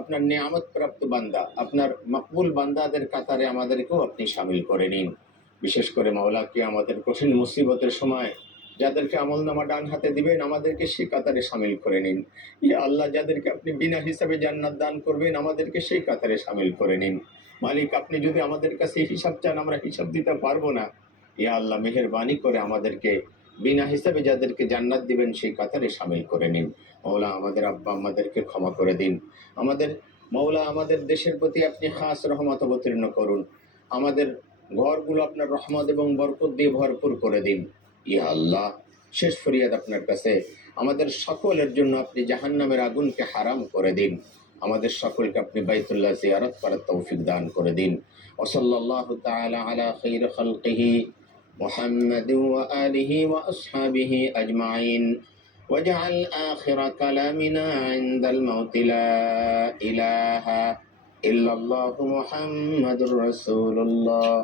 আপনার নিয়ামত প্রাপ্ত বান্দা, আপনার মকবুল বান্দাদের কাতারে আমাদেরকেও আপনি শামিল করে নিন। বিশেষ করে মাওলাকে আমাদের কঠিন মুসিবতের সময় যাদেরকে আমলনামা ডান হাতে দিবেন, আমাদেরকে সেই কাতারে শামিল করে নিন। ইয়া আল্লাহ, যাদেরকে আপনি বিনা হিসাবে জান্নাত দান করবেন, আমাদেরকে সেই কাতারে শামিল করে নিন। মালিক, আপনি যদি আমাদের কাছে হিসাব চান, আমরা হিসাব দিতে পারবো না। ইয়া আল্লাহ, মেহেরবানি করে আমাদেরকে বিনা হিসাবে যাদেরকে জান্নাত দিবেন সেই কাতারে শামিল করে নিন। মৌলা, আমাদের আব্বা আমাদেরকে ক্ষমা করে দিন। আমাদের মৌলা, আমাদের দেশের প্রতি আপনি খাস রহমত অবতীর্ণ করুন। আমাদের ঘরগুলো আপনার রহমত এবং বরকত দিয়ে ভরপুর করে দিন। ইয়া আল্লাহ, শেষ ফরিয়াদ আপনার কাছে, আমাদের সকলের জন্য আপনি জাহান্নামের আগুনকে হারাম করে দিন। আমাদের সকলকে আপনি বাইতুল্লাহ জিয়ারত করার তৌফিক দান করে দিন। ওয়াসাল্লাল্লাহু তাআলা আলা খাইরি খালকিহি মুহাম্মাদ ওয়া আলিহি ওয়া আসহাবিহি আজমাইন। واجعل آخر كلامنا عند الموت لا إله إلا الله محمد رسول الله